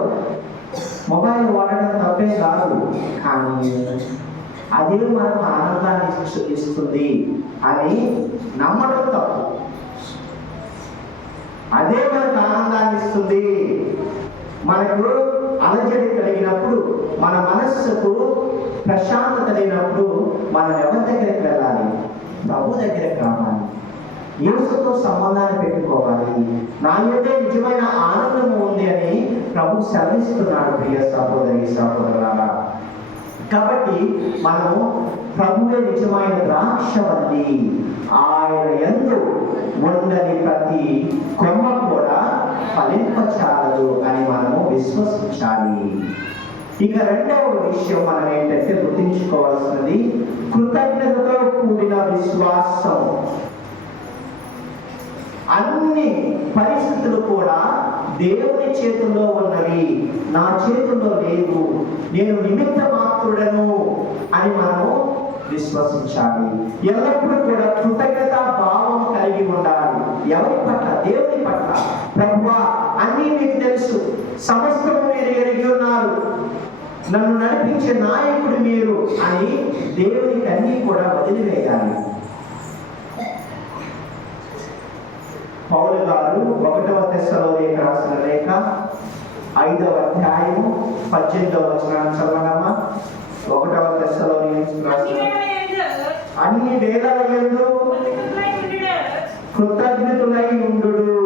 మొబైల్ వాడడం తప్పే కాదు, కానీ అదే మనకు ఆనందాన్ని ఇస్తుంది అని నమ్మడం తప్పు. అదే మనకు ఆనందాన్ని ఇస్తుంది. మనకు అలజడి కలిగినప్పుడు, మన మనస్సుకు ప్రశాంతత లేనప్పుడు మనం ఎవరి దగ్గరికి వెళ్ళాలి? ప్రభు దగ్గరికి రావాలి. యేసుతో సంబంధాన్ని పెట్టుకోవాలి. నా యొద్ద నిజమైన ఆనందము ఉంది అని ప్రభు సెలవిస్తున్నాడు. ప్రియ సహోదరి సహోదరులారా, కాబట్టి మనము ప్రభువే నిజమైన ద్రాక్షవల్లి, ఆయన యందు ఉండని ప్రతి కొమ్మ కూడా ఫలింపచాలదు అని మనము విశ్వసించాలి. ఇక రెండవ విషయం మనం ఏంటంటే గుర్తుంచుకోవాల్సినది కృతజ్ఞతతో కూడిన విశ్వాసం. అన్ని పరిస్థితులు కూడా దేవుని చేతుల్లో ఉన్నవి, నా చేతుల్లో లేవు, నేను నిమిత్త మాత్రుడను అని మనము విశ్వసించాలి. ఎల్లప్పుడూ కూడా కృతజ్ఞత భావం కలిగి ఉండాలి. ఎవరి పట్ల? దేవుని పట్ల. ప్రభువా, అన్నీ మీకు తెలుసు, సమస్తము మీరు ఎరిగి ఉన్నారు, నన్ను నడిపించే నాయకుడు మీరు అని దేవునికి అన్నీ కూడా వదిలివేయాలి. పౌలు గారు 1వ తెస్సలోనికీయులకు రాసిన లేఖ 5వ అధ్యాయము 18వ వచనాన్ని చదవనమ్మా. 1వ తెస్సలోనికీయులకు రాసిన అన్ని వేళలయందు కృతజ్ఞతులై ఉండుడు,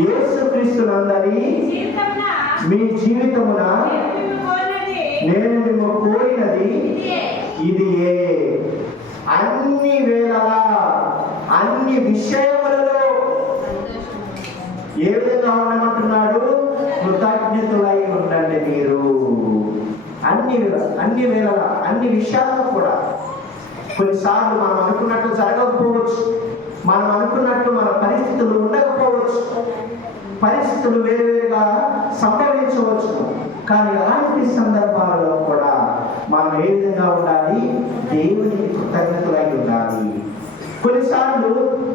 యేసుక్రీస్తునందరి మీ జీవితమున నేను మిమ్ము కోరినది ఇదియే. అన్ని వేళలా, అన్ని విషయములలో ఏ విధంగా ఉండమంటున్నాడు? కృతజ్ఞతులై ఉండండి మీరు. అన్ని వేళలా, అన్ని విషయాల్లో కూడా. కొన్నిసార్లు మనం అనుకున్నట్లు జరగకపోవచ్చు, మనం అనుకున్నట్లు మన పరిస్థితులు ఉండకపోవచ్చు, పరిస్థితులు వేరువేరుగా సంభవించవచ్చు. కానీ అలాంటి సందర్భాలలో కూడా మనం ఏ విధంగా ఉండాలి? దేవునికి కృతజ్ఞతలై ఉండాలి. కొన్నిసార్లు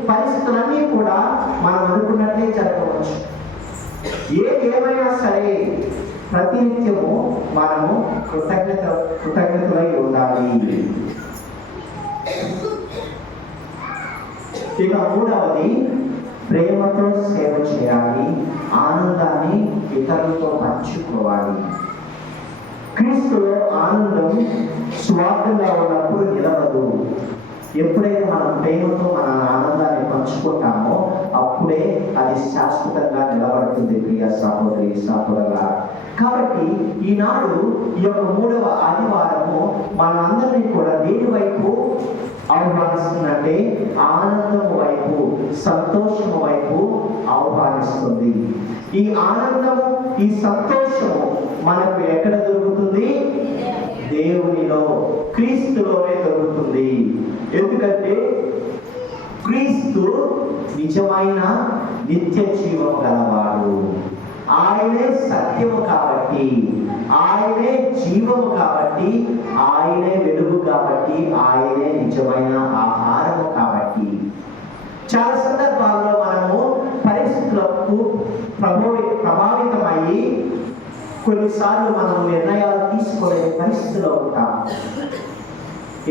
పరిస్థితులన్నీ కూడా మనం అనుకున్నట్లే జరగవచ్చు. ఏమైనా సరే ప్రతినిత్యము మనము కృతజ్ఞతలై ఉండాలి. ఇక మూడవది ప్రేమతో సేవ చేయాలి, ఆనందాన్ని ఇతరులతో పంచుకోవాలి. క్రీస్తులో ఆనందం స్వార్థంగా ఉన్నప్పుడు నిలవదు. ఎప్పుడైతే మనం ప్రేమతో మన ఆనందాన్ని పంచుకుంటామో అప్పుడే అది శాశ్వతంగా నిలబడుతుంది. ప్రియ సహోదరి సహోదరులారా, కాబట్టి ఈనాడు ఈ యొక్క 3వ ఆదివారము మనందరినీ కూడా దేని వైపు ఆహ్వానిస్తుందంటే ఆనందము వైపు, సంతోషము వైపు ఆహ్వానిస్తుంది. ఈ ఆనందము, ఈ సంతోషము మనకు ఎక్కడ దొరుకుతుంది? దేవునిలో, క్రీస్తులోనే దొరుకుతుంది. ఎందుకంటే క్రీస్తు నిజమైన నిత్య జీవము గలవాడు. ఆయనే సత్యము కాబట్టి, ఆయనే జీవము కాబట్టి, ఆయనే వెలుగు కాబట్టి, ఆయనే నిజమైన ఆహారము కాబట్టి. చాలా సందర్భాల్లో మనము పరిస్థితులకు ప్రభావితమయ్యి కొన్నిసార్లు మనం నిర్ణయాలు తీసుకోలేని పరిస్థితిలో ఉంటాం.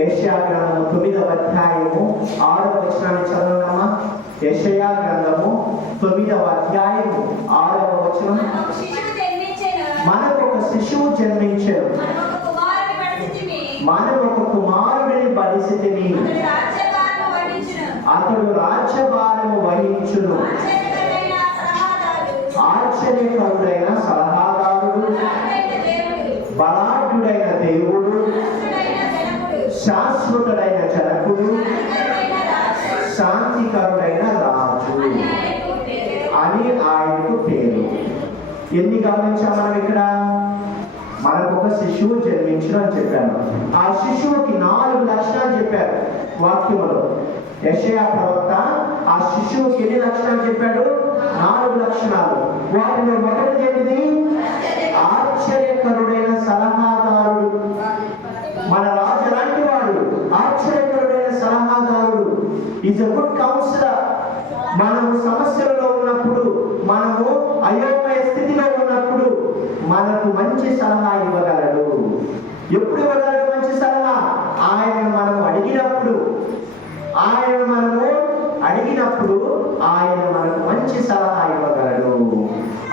యెషయా గ్రంథము 9వ అధ్యాయము 6వ వచనాన్ని చదవనమ్మా. యెషయా గ్రంథము 9వ అధ్యాయము 6వ వచనం. మనకు ఒక శిశువు జన్మించెను, మనకు ఒక కుమారుడిని బలిసితిమి, అతడు రాజ్యభారము వహించును, ఆశ్చర్యకరుడైన సలహాదారుడు, బలాఢ్యుడైన దేవుడు, శాశ్వతుడైన జనకుడు, శాంతికరుడైన రాజు అని ఆయనకు పేరు. ఎన్ని గమనించాం మనం ఇక్కడ? మనకు ఒక శిశువు జన్మించిన అని చెప్పాను. ఆ శిశువుకి 4 లక్షణాలు చెప్పారు వాక్యములో. యెషయా ప్రవక్త ఆ శిశువుకి ఎన్ని లక్షణాలు చెప్పాడు? 4 లక్షణాలు. వాటిలో మొదటిది ఏంటిది? ఆశ్చర్యకరుడైన సలహాదారుడు. మన రాజు లాంటి వాడు, ఆశ్చర్యకరుడైన సలహాదారుడు. Is a good counsellor. మనము సమస్యలలో ఉన్నప్పుడు, మనము అయోమయ స్థితిలో ఉన్నప్పుడు మనకు మంచి సలహా ఇవ్వగలడు. ఎప్పుడు ఇవ్వగలడు మంచి సలహా? ఆయన మనము అడిగినప్పుడు, ఆయన మనకు మంచి సలహా ఇవ్వగలడు.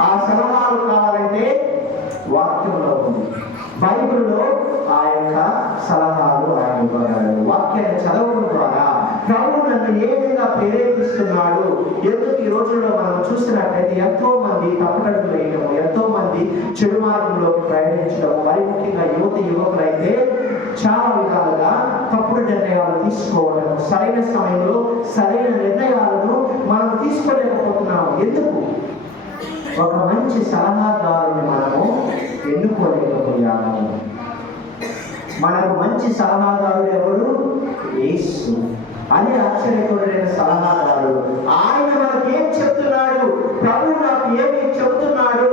ఆ సలహాలు కావాలంటే వాక్యంలో ఉంది. బైబిల్లో ఆ యొక్క సలహాలు ఆయన ఇవ్వగలడు. వాక్యాన్ని చదవడం ద్వారా ప్రభు నన్ను ఏ విధంగా ప్రేరేపిస్తున్నాడు. ఎందుకు ఈ రోజుల్లో మనం చూసినట్లయితే ఎంతో మంది తప్పుకడుగు వేయటము, ఎంతో మంది చెడు మార్గంలోకి ప్రయాణించడం, మరి ముఖ్యంగా యువకులైతే చాలా విధాలుగా తప్పుడు నిర్ణయాలు తీసుకోవడం, సరైన సమయంలో సరైన నిర్ణయాలను మనం తీసుకోలేకపోతున్నాము. ఎందుకు? ఒక మంచి సలహాదారుని మనము ఎన్నుకోలేకపోయాము. మనకు మంచి సలహాదారుడు ఎవరు? యేసు. అదే ఆశ్చర్యకరుడైన సలహాదారుడు. ఆయన మనకు ఏం చెప్తున్నాడు? ప్రభువు నాకు ఏమి చెబుతున్నాడు,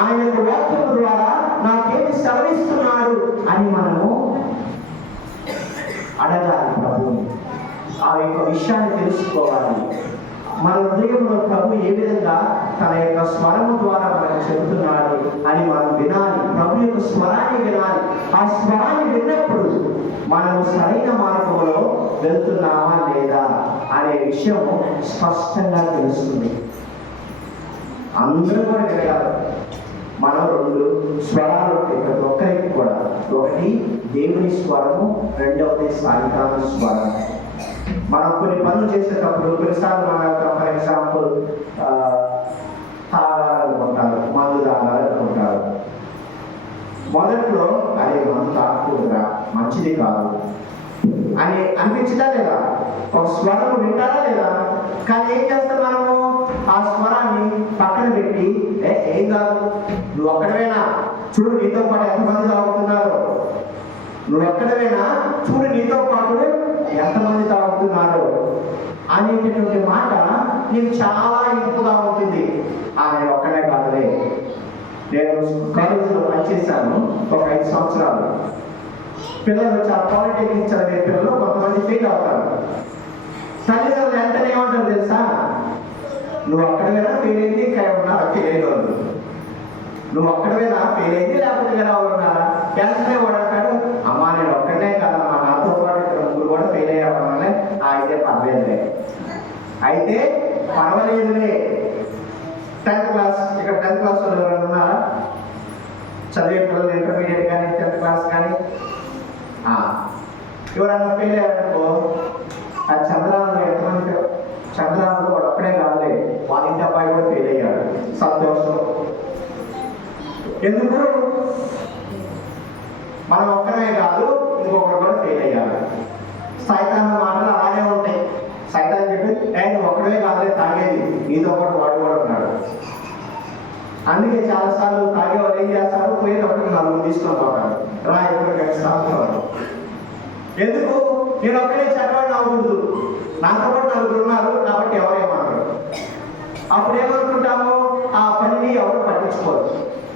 ఆయన వాక్యం ద్వారా నాకేమి సెలవిస్తున్నాడు అని మనము అడగాలి ప్రభువుని. ఆ యొక్క విషయాన్ని తెలుసుకోవాలి. మన హృదయంలో ప్రభు ఏ విధంగా తన యొక్క స్వరము ద్వారా మనకు చెబుతున్నాడు అని మనం వినాలి. ప్రభు యొక్క స్వరాన్ని వినాలి. ఆ స్వరాన్ని విన్నప్పుడు మనము సరైన మార్గంలో వెళ్తున్నామా లేదా అనే విషయం స్పష్టంగా తెలుస్తుంది. అందరూ కూడా వినగలరు. మనం 2 స్వరాలు ఉంటాయి ప్రతి ఒక్కరికి కూడా. ఒకటి దేవుని స్వరము, రెండవది సాయితాను స్వరం. మనం కొన్ని పనులు చేసేటప్పుడు కొన్నిసార్లు మన ఫర్ ఎగ్జాంపుల్ తాగాలనుకుంటారు, మందు తాగాలనుకుంటారు. మొదట్లో అదే మందు తాగకూడదురా, మంచిది కాదు అని అనిపించదా లేదా? ఒక స్వరం వింటారా లేదా? కానీ ఏం చేస్తాం మనము? ఆ స్వరాన్ని పక్కన పెట్టి ఏం కాదు, నువ్వు ఒక్కడవేనా, చూడు నీతో పాటు ఎంతమంది తాగుతున్నారు, నువ్వు ఒక్కడవేనా, చూడు నీతో పాటు ఎంతమంది తాగుతున్నారు అనేటటువంటి మాట నీకు చాలా ఇంపుగా ఉంటుంది. నేను ఒక్కడే కాదులే. నేను కాలేజీలో పనిచేశాను ఒక 5 సంవత్సరాలు. పిల్లలు చాలా పాలిటెక్నిక్ చదివే పిల్లలు కొంతమంది ఫెయిల్ అవుతారు. తల్లిదండ్రులు వెంటనే ఏమంటారు తెలుసా? నువ్వు అక్కడవేనా ఫెయిల్ అయింది, ఇంకా ఉన్నారా ఫెయిల్ అయిన వాళ్ళు, నువ్వు అక్కడవేనా ఫెయిల్ అయింది, లేకపోతే వేరే వాళ్ళు ఉన్నారా? వెంటనే వాడు అంటాడు, అమ్మా నేను ఒక్కడే కదమ్మా, నాతో పాటు ఇక్కడ 3 కూడా ఫెయిల్ అయ్యామనే. అయితే పర్లేదులే, అయితే పర్వాలేదులే. 10th క్లాస్, ఇక్కడ 10th క్లాస్ వాళ్ళు ఎవరైనా ఉన్నారా? చదివే పిల్లలు ఇంటర్మీడియట్ కానీ 10th క్లాస్ కానీ ఎవరన్నా ఫెయిల్ అయ్యారనుకో, ఆ చంద్రాలు ఎంతమంది, చంద్రాలు వాడు ఒక్కడే కాదులే, వాళ్ళ ఇంటి అబ్బాయి కూడా ఫెయిల్ అయ్యాడు, సంతోషం. ఎందుకు? మనం ఒక్కడే కాదు, ఇంకొకరు కూడా ఫెయిల్ అయ్యారు. సైతాన్ మాటలు అలాగే ఉంటాయి. సైతాన్ చెప్పి నువ్వు ఒక్కడే కాదులే తాగేది, నీతో పాటు వాడు కూడా ఉన్నాడు. అందుకే చాలాసార్లు తాగే వాళ్ళు ఏం చేస్తారు? పోయేటప్పుడు 4 తీసుకొని పోతారు, రా ఎప్పుడు కలిసి తాగుతారు. ఎందుకు? నేను ఒక్కడే చదవడం అవ్వకూడదు, నాతో పాటు 4 ఉన్నారు కాబట్టి ఎవరేమన్నారు. అప్పుడు ఏమనుకుంటాము? ఆ పనిని ఎవరు పట్టించుకోరు.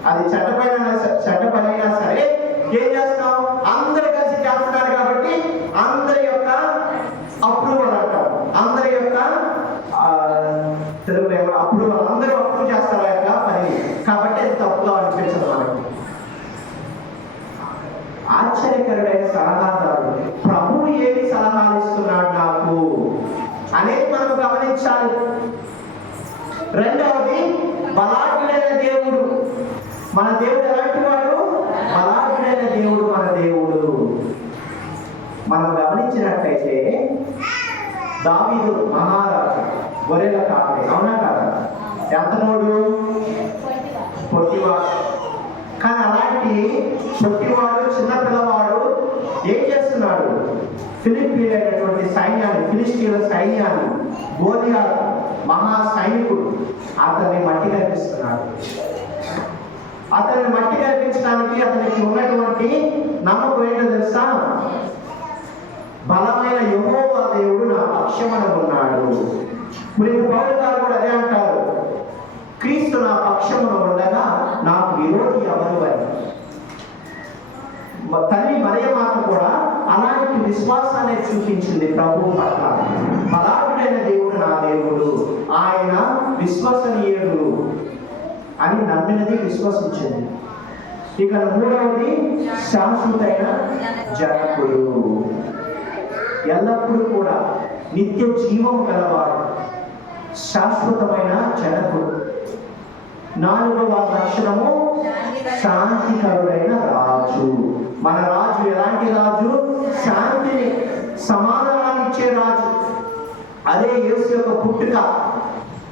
అది చెడ్డ పని అయినా సరే ఏం చేస్తాం? అందరు కలిసి చేస్తున్నారు కాబట్టి అందరి యొక్క అప్రూవల్ అంటారు, అందరి యొక్క తెలుగులో అప్రూవల్, అందరూ అప్రూవ్ చేస్తారు ఆ యొక్క పని, కాబట్టి అది తప్పుగా అనిపించదు మనకి. ఆశ్చర్యకరుడైన సలహాదారుడు ప్రభువు ఏమి సలహాలు ఇస్తున్నాడు నాకు అనేది మనం గమనించాలి. రెండవది బలాఢ్యుడైన దేవుడు. మన దేవుడు ఎలాంటి వాడు? బలాఢ్యుడైన దేవుడు మన దేవుడు. మనం గమనించినట్లయితే దావీదు మహారాజు, గొర్రెల కాపరి, అవునా కదా? ఎంతనోడు? పొట్టివాడు. కానీ అలాంటి పొట్టివాడు, చిన్నపిల్లవాడు ఏం చేస్తున్నాడు? ఫిలిస్తీయులైనటువంటి సైన్యాన్ని, ఫిలిస్తీయుల సైన్యాన్ని, గోలియాతు మహా సైనికుడు, అతన్ని మట్టి కల్పిస్తున్నాడు. అతన్ని మట్టి కల్పించడానికి అతనికి ఉన్నటువంటి నమ్మకం ఏంటో తెలుసా? బలమైన యెహోవా దేవుడు నా పక్షమున ఉన్నాడు. ఇప్పుడు పౌలు గారు కూడా అదే అంటారు, క్రీస్తు నా పక్షమున ఉండగా నాకు విరోధి ఎవరు అని. తల్లి మరియమాత కూడా అలాంటి విశ్వాసాన్ని చూపించింది ప్రభువు పట్ల. బలాఢ్యుడైన దేవుడు నా దేవుడు, ఆయన విశ్వసనీయుడు అని నమ్మినది, విశ్వసించింది. ఇక 3వది శాశ్వతైన జనకుడు. ఎల్లప్పుడూ కూడా నిత్య జీవము గలవాడు, శాశ్వతమైన జనకుడు. 4వ లక్షణము శాంతికరుడైన రాజు. మన రాజు ఎలాంటి రాజు? శాంతిని, సమాధానాన్ని ఇచ్చే రాజు. అదే యేసు యొక్క పుట్టుక.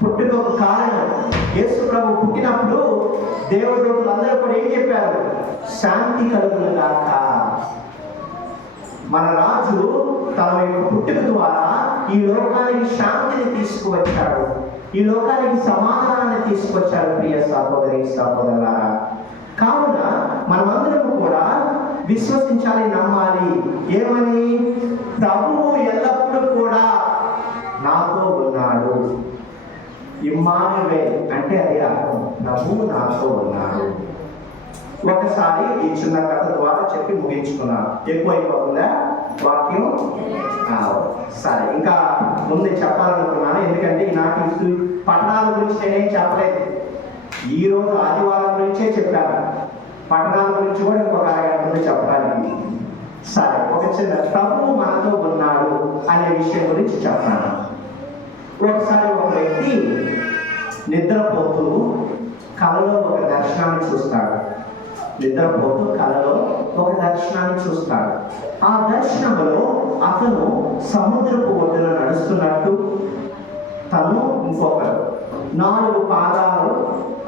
పుట్టుకకు కారణం. యేసు ప్రభు పుట్టినప్పుడు దేవదూతలు అందరూ కూడా ఏం చెప్పారు? శాంతి కలుగునుగాక. మన రాజు తన యొక్క పుట్టుక ద్వారా ఈ లోకానికి శాంతిని తీసుకువచ్చాడు, ఈ లోకానికి సమాధానాన్ని తీసుకొచ్చాడు. ప్రియ సహోదరి సహోదరులారా, కావున మనమందరం కూడా విశ్వసించాలి, నమ్మాలి. ఏమని? ప్రభువు ఎల్లప్పుడూ కూడా నాతో ఉన్నాడు. ఇమ్మానువేల్ అంటే అది అర్థం, ప్రభువు నాతో ఉన్నాడు. ఒకసారి ఈ చిన్న కథ ద్వారా చెప్పి ముగించుకున్నాను. ఎక్కువ అయిపోతుందా వాక్యం? సరే, ఇంకా ముందు చెప్పాలనుకున్నాను. ఎందుకంటే ఈనాటి పట్టణాల గురించి నేనేం చెప్పలేదు. ఈరోజు ఆదివారం గురించే చెప్పాను. పట్టణాల గురించి కూడా ఇంకొక అరగంట ముందు చెప్పడానికి. సరే, ఒక చిన్న ప్రభువు మనతో ఉన్నాడు అనే విషయం గురించి చెప్పాను. ఒకసారి ఒక వ్యక్తి నిద్రపోతూ కలలో ఒక దర్శనాన్ని చూస్తాడు. నిద్రపోతూ కలలో ఒక దర్శనాన్ని చూస్తాడు. ఆ దర్శనంలో అతను సముద్రపు ఒడ్డున నడుస్తున్నట్టు, తను ఇంకొకరు 4 పాదాలు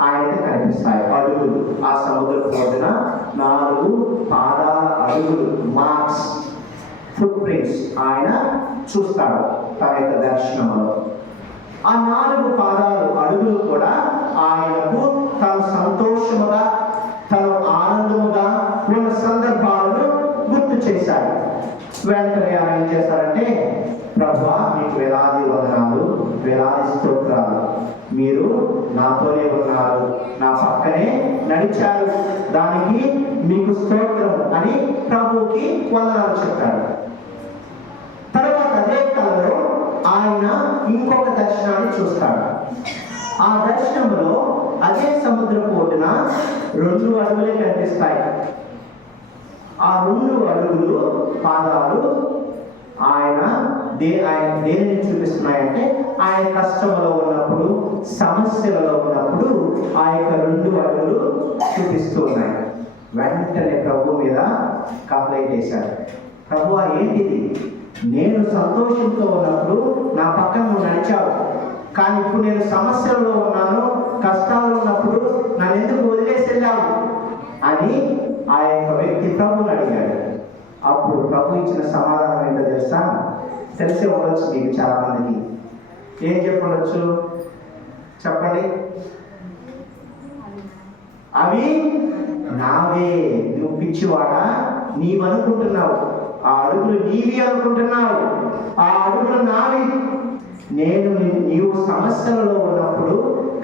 ఆయనకు కనిపిస్తాయి, అడుగులు. ఆ సముద్రపు ఒడ్డున 4 పాదాల అడుగులు, మార్క్స్, ఫుట్ ప్రింట్స్ ఆయన చూస్తాడు తన యొక్క దర్శనంలో. ఆ 4 పాదాలు అడుగులు కూడా ఆయనకు తను సంతోషముగా, తను ఆనందముగా ఉన్న సందర్భాలను గుర్తు చేశాడు. వెంటనే ఆయన ఏం చేశారంటే, ప్రభువా మీకు వేలాది వందనాలు, వేలాది స్తోత్రాలు, మీరు నాతోనే ఉన్నారు, నా పక్కనే నడిచారు, దానికి మీకు స్తోత్రం అని ప్రభువుకి వందనాలు చెప్పాడు. తర్వాత అదే కలలో ఆయన ఇంకొక దర్శనాన్ని చూస్తాడు. ఆ దర్శనంలో అదే సముద్రపు ఒడ్డున 2 అడుగులే కనిపిస్తాయి. ఆ 2 అడుగులు పాదాలు ఆయన దేనిని చూపిస్తున్నాయంటే, ఆయన కష్టంలో ఉన్నప్పుడు, సమస్యలలో ఉన్నప్పుడు ఆ యొక్క 2 అడుగులు చూపిస్తూ ఉన్నాయి. వెంటనే ప్రభు మీద కంప్లైంట్ చేశాడు. ప్రభువా ఏంటిది? నేను సంతోషంతో ఉన్నప్పుడు నా పక్కన నువ్వు నడిచావు, కానీ ఇప్పుడు నేను సమస్యల్లో ఉన్నాను, కష్టాలు ఉన్నప్పుడు నన్ను ఎందుకు వదిలేసి వెళ్ళావు అని ఆ యొక్క వ్యక్తి ప్రభుని అడిగాడు. అప్పుడు ప్రభు ఇచ్చిన సమాధానం ఏంటో తెలుసా? తెలిసే ఉండొచ్చు మీకు చాలా మందికి. ఏం చెప్పండొచ్చు? చెప్పండి. అవి నావే. నువ్వు పిచ్చివాడా, నీవనుకుంటున్నావు. ఆ అడుగులు నీవి అనుకుంటున్నావు, ఆ అడుగులు నావి. నీవు సమస్యలలో ఉన్నప్పుడు,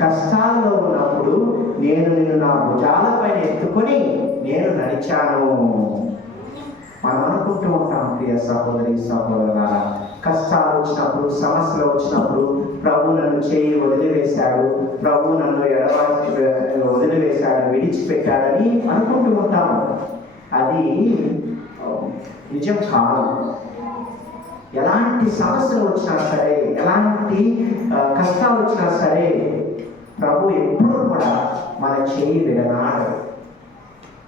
కష్టాలలో ఉన్నప్పుడు నేను నిన్ను నా భుజాలపైన ఎత్తుకొని నేను నడిచాను. మనం అనుకుంటూ ఉంటాం ప్రియ సహోదరి సహోదరులారా, కష్టాలు వచ్చినప్పుడు, సమస్యలు వచ్చినప్పుడు ప్రభు నన్ను చేయి వదిలివేశాడు, ప్రభు నన్ను వదిలివేశాడు, విడిచిపెట్టాడని అనుకుంటూ ఉంటాము. అది నిజం కాదు. ఎలాంటి సమస్యలు వచ్చినా సరే, ఎలాంటి కష్టాలు వచ్చినా సరే, ప్రభు ఎప్పుడు కూడా మన చేయి విడనాడు,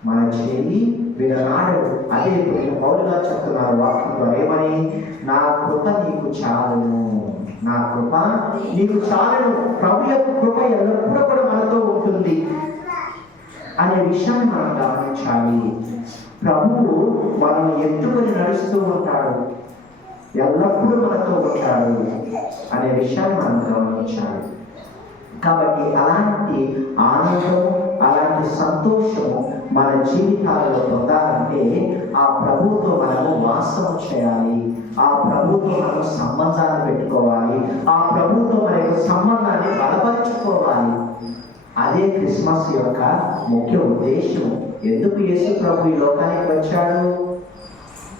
మన చేయి విడనాడు. అదే పౌలు గారు చెప్తున్నారు వాక్యంలో ఏమని? నా కృప నీకు చాలును, నా కృప నీకు చాలును. ప్రభు యొక్క కృప ఎల్లప్పుడూ కూడా మనతో ఉంటుంది అనే విషయాన్ని మనం గమనించాలి. ప్రభువు మనం ఎత్తుకొని నడుస్తూ ఉంటాడు, ఎల్లప్పుడూ మనతో ఉంటాడు అనే విషయాన్ని మనం గమనించాలి. కాబట్టి అలాంటి ఆనందం, అలాంటి సంతోషము మన జీవితాలలో పొందాలంటే ఆ ప్రభువుతో మనము వాసం చేయాలి, ఆ ప్రభువుతో మనం సంబంధాన్ని పెట్టుకోవాలి, ఆ ప్రభువుతో మన యొక్క సంబంధాన్ని బలపరుచుకోవాలి. అదే క్రిస్మస్ యొక్క ముఖ్య ఉద్దేశం. ఎందుకు యేసు ప్రభు ఈ లోకానికి వచ్చాడు?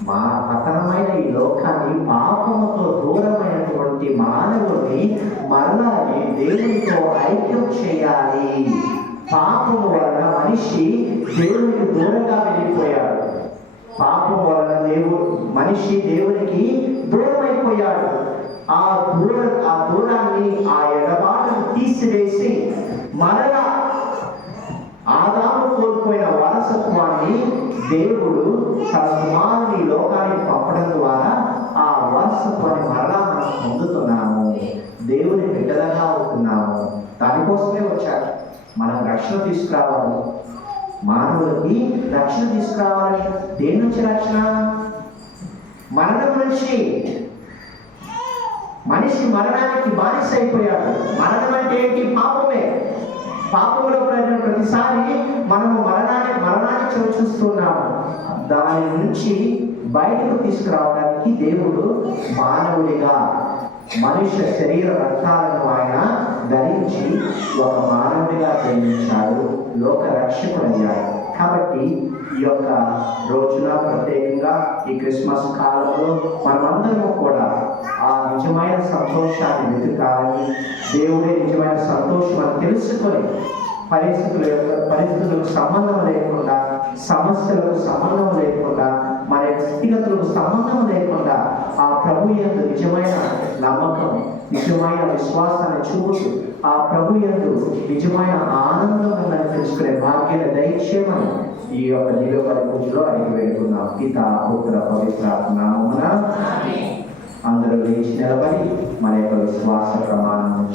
మా పతనమైన ఈ లోకాన్ని, పాపముతో దూరమైనటువంటి మానవుని మరలా దేవునితో ఐక్యం చేయాలి. పాపము వలన మనిషి దేవునికి దూరంగా వెళ్ళిపోయాడు. పాపం వలన మనిషి దేవునికి దూరం అయిపోయాడు. ఆ దూరాన్ని, ఆ ఎడబాటును తీసివేసి మరలా ఆదాము కోల్పోయిన వారసత్వాన్ని దేవుడు తన కుమారుని లోకానికి పంపడం ద్వారా ఆ వారసత్వాన్ని మరలా మనం పొందుతున్నాము. దేవుని బిడ్డలుగా అవుతున్నాము. దానికోసమే వచ్చాడు. మనం రక్షణ తీసుకురావాలి, మానవులకి రక్షణ తీసుకురావాలి. దేని నుంచి రక్షణ? మరణం నుంచి. మనిషి మరణానికి బానిస అయిపోయాడు. మరణం అంటే ఏంటి? పాపమే. పాపంలో పడిన ప్రతిసారి మనము మరణాన్ని చూస్తున్నాము. దాని నుంచి బయటకు తీసుకురావడానికి దేవుడు మానవుడిగా మనుష్య శరీర రక్తాలను ఆయన ధరించి ఒక మానవుడిగా జన్మించాడు, లోక రక్షకుడయ్యాడు. కాబట్టి ఈ యొక్క రోజున ప్రత్యేకంగా ఈ క్రిస్మస్ కాలంలో మనమందరము కూడా ఆ నిజమైన సంతోషాన్ని వెతుకాలని, దేవుడే నిజమైన సంతోషం అని తెలుసుకొని పరిస్థితులకు సంబంధం లేకుండా, సమస్యలకు సంబంధం లేకుండా, మన స్థితిగతులకు సంబంధం లేకుండా ఆ ప్రభు యందు నిజమైన నమ్మకం, నిజమైన విశ్వాసాన్ని చూపుతూ ఆ ప్రభు యందు నిజమైన ఆనందం ఉందని తెలుసుకునే భాగ్యాన్ని దయచేయమని ఈ యొక్క దివ్యబలి పూజలో అడిగి వేడుకున్నాం. పితా పుత్ర పవిత్రాత్మ నామమున అందరూ లేచి నిలబడి మన యొక్క విశ్వాస ప్రమాణం